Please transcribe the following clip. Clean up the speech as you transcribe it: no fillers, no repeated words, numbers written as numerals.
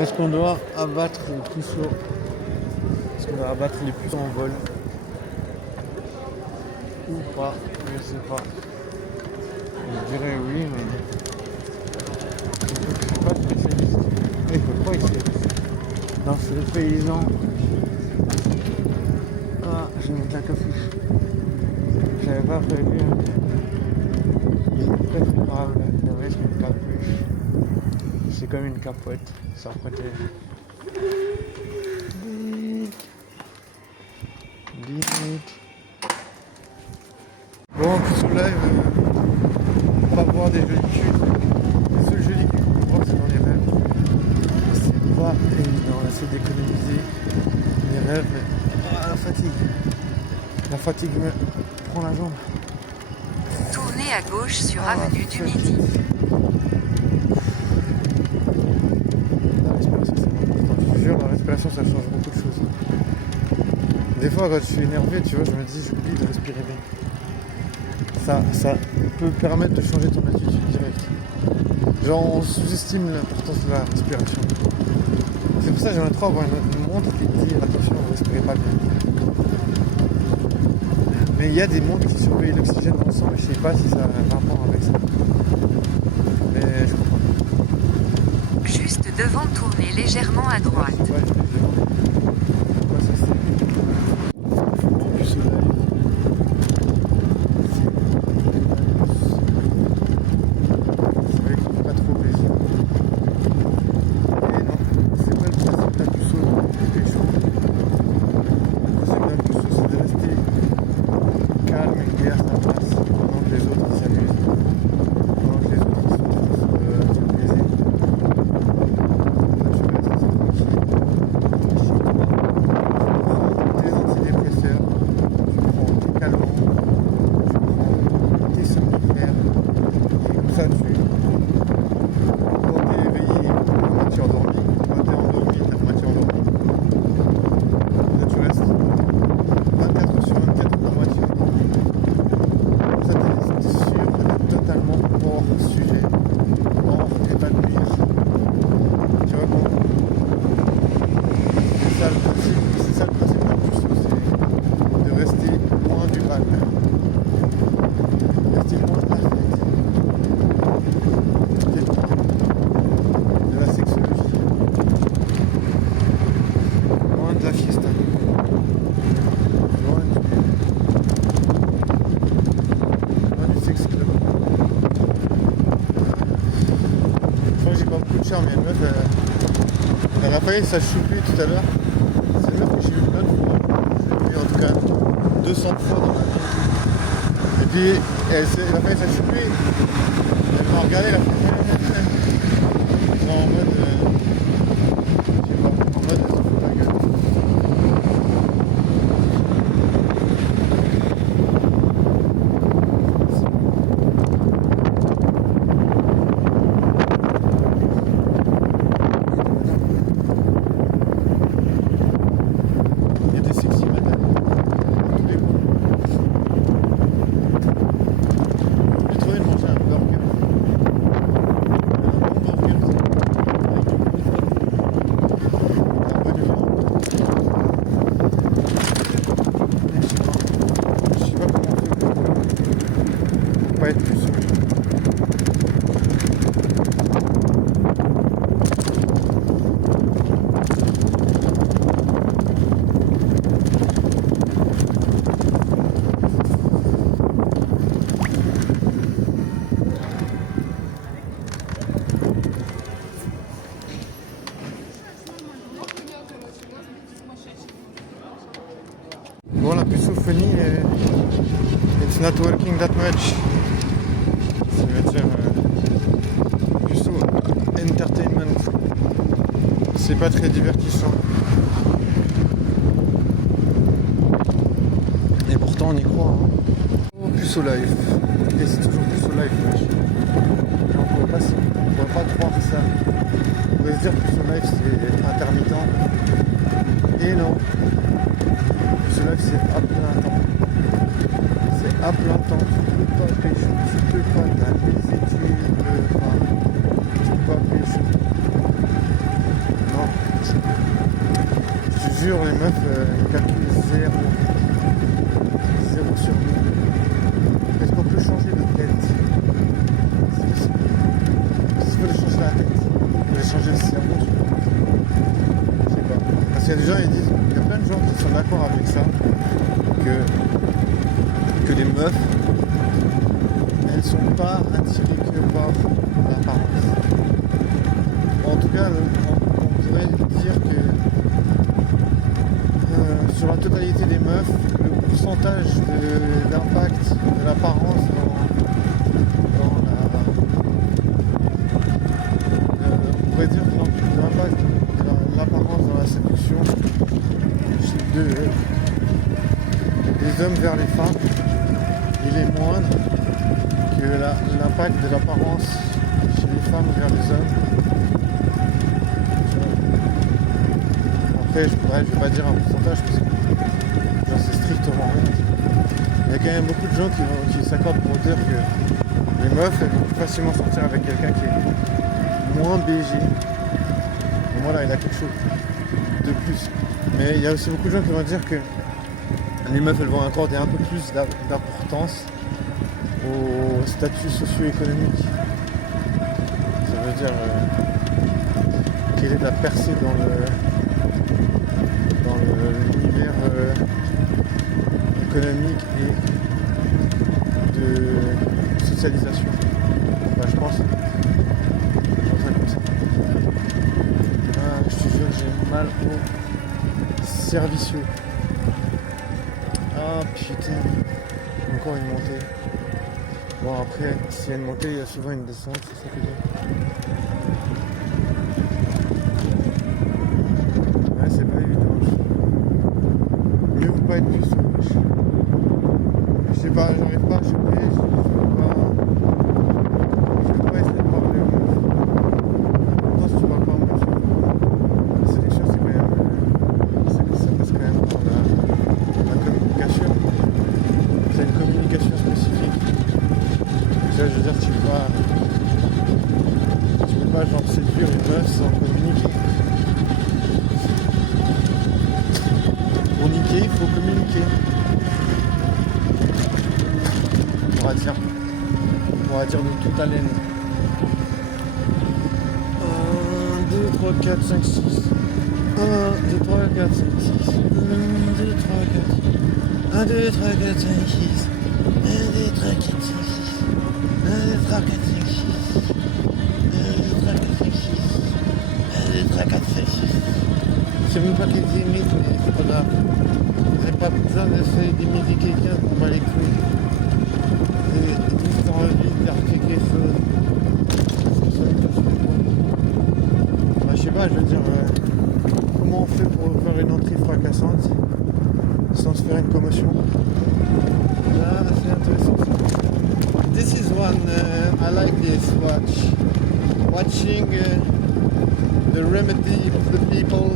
Alors est-ce qu'on doit abattre les puceaux? Est-ce qu'on doit abattre les puceaux en vol? Ou pas? Je sais pas. Je dirais oui, mais je suis pas spécialiste. Il faut pas ici. Non, c'est le paysan. Ah, je vais mettre la capuche. J'avais pas prévu. Il est préférable de mettre une capuche. C'est comme une capote, ça protège. 10 minutes. Bon, en plus live, on va voir des jolies chutes. Les seuls jolis que je peux voir, c'est dans les rêves. C'est pas évident, on essaie d'économiser les rêves, mais la fatigue. La fatigue me prend la jambe. Tournez à gauche sur avenue du Midi. La respiration, c'est important. Je te jure, la respiration, ça change beaucoup de choses. Des fois, quand je suis énervé, tu vois, je me dis, j'oublie de respirer bien. Ça peut permettre de changer ton attitude directe. Genre, on sous-estime l'importance de la respiration. C'est pour ça que j'aimerais trop avoir une montre qui me dit, attention, vous respirez pas bien. Mais il y a des montres qui surveillent l'oxygène dans le sang, et je sais pas si ça a un rapport avec ça. Mais je comprends. Juste devant, tournez légèrement à droite. Ouais, je vais demander. Pourquoi ça c'est du soleil. C'est vrai qu'il ne faut pas trop baisser. Et non, c'est pas le principe d'un puceau de pécho. Le principe d'un puceau, c'est de rester calme et à sa place pendant que les autres s'amusent. Pendant que les autres sont en train de se baiser. Toi, tu vas être assez tranquille. Chez toi, tu prends tes antidépresseurs, tu prends tes calmants, tu prends tes somnifères. Et comme ça, quand t'es éveillé, t'es à moitié endormi. Quand t'es endormi, t'es à moitié endormi. Là, tu restes 24 sur 24 à moitié endormi. Comme ça, t'es sûr d'être totalement hors sujet, hors évanouir. Tu vois comment? C'est ça le principe d'un puceau, c'est de rester loin du mal. Rester loin de la fête. De la sexologie. Loin de la fiesta. Loin du sex club. Je crois que j'ai pas beaucoup de charme, il y a une meuf, elle a failli s'achouper tout à l'heure. C'est une meuf que j'ai vu plein de fois. Je l'ai vu en tout cas 200 fois dans ma vie. Et puis elle a failli s'achouper. Elle m'a regardé, elle a fait genre en mode je sais pas, en mode elle se fout de la gueule. Il y a des sexy madames à tous les coins. J'ai trouvé de manger un burger. Un bon burger avec du bon un peu de viande. Et je sais pas comment on fait pour pas être plus seul. Bon, la pusophonie it's not working that much. Ça veut dire puceau entertainment. C'est pas très divertissant. Et pourtant on y croit. Hein. Oh, puceau live. Et c'est toujours puceau live. On ne peut pas croire ça. On pourrait se dire que puceau live c'est intermittent. Et non. Puceau live c'est à plein temps. C'est à plein temps. Tu peux pas pécho, tu peux pas t'amuser, tu peux pas pécho. jure, les meufs, ils calculent 0 sur 2. Est-ce qu'on peut changer de tête? C'est possible. Est-ce qu'il faut changer la tête? Il faut changer le cerveau. Je sais pas. Parce qu'il y a des gens, il y a plein de gens qui sont d'accord avec ça, que les meufs, elles sont pas attirées que par l'apparence. En tout cas, on pourrait dire que sur la totalité des meufs, le pourcentage d'impact de l'apparence on pourrait dire que l'impact de l'apparence dans la séduction des hommes vers les femmes, il est moindre que l'impact de l'apparence chez les femmes vers les hommes. Après, je vais pas dire un pourcentage parce que c'est strictement rien. Il y a quand même beaucoup de gens qui s'accordent pour dire que les meufs elles vont plus facilement sortir avec quelqu'un qui est moins BG. Et voilà, il a quelque chose de plus. Mais il y a aussi beaucoup de gens qui vont dire que les meufs elles vont accorder un peu plus d'importance au statut socio-économique. Ça veut dire quelle est la percée dans l'univers économique et de socialisation. Enfin, je pense ça comme ça. Ah, je te jure, j'ai mal au cervicieux. Ah putain, encore une montée. Bon après, s'il y a une montée, il y a souvent une descente, c'est ça que je veux dire. C'est pas évident. Mieux vaut pas être plus sauvage. Je sais pas, j'arrive pas à choper, je peux pas essayer de parler aux meufs. Pourtant, si tu parles pas aux meufs, la sélection c'est quand même. Ça passe quand même par la communication. C'est une communication spécifique. Déjà, je veux dire, tu peux pas genre séduire une meuf sans communiquer. Pour niquer, il faut communiquer. On va dire de toute haleine. 1, 2, 3, 4, 5, 6. 1, 2, 3, 4, 5, 6. 1, 2, 3, 4, 5, 6. 1, 2, 3, 4, 5, 6. 1, 2, 3, 4, 5, 6. 1, 2, 3, 4, 5, 6. 1, 2, 3, 4, 5, 6. C'est même pas qu'ils imitent, mais c'est pas grave. J'ai pas besoin d'essayer d'imiter quelqu'un pour pas les couilles. J'ai juste envie de dire quelque chose. Bah, je sais pas, je veux dire, comment on fait pour faire une entrée fracassante sans se faire une commotion? Là, c'est intéressant ça. This is one, I like this, watching the remedy of the people.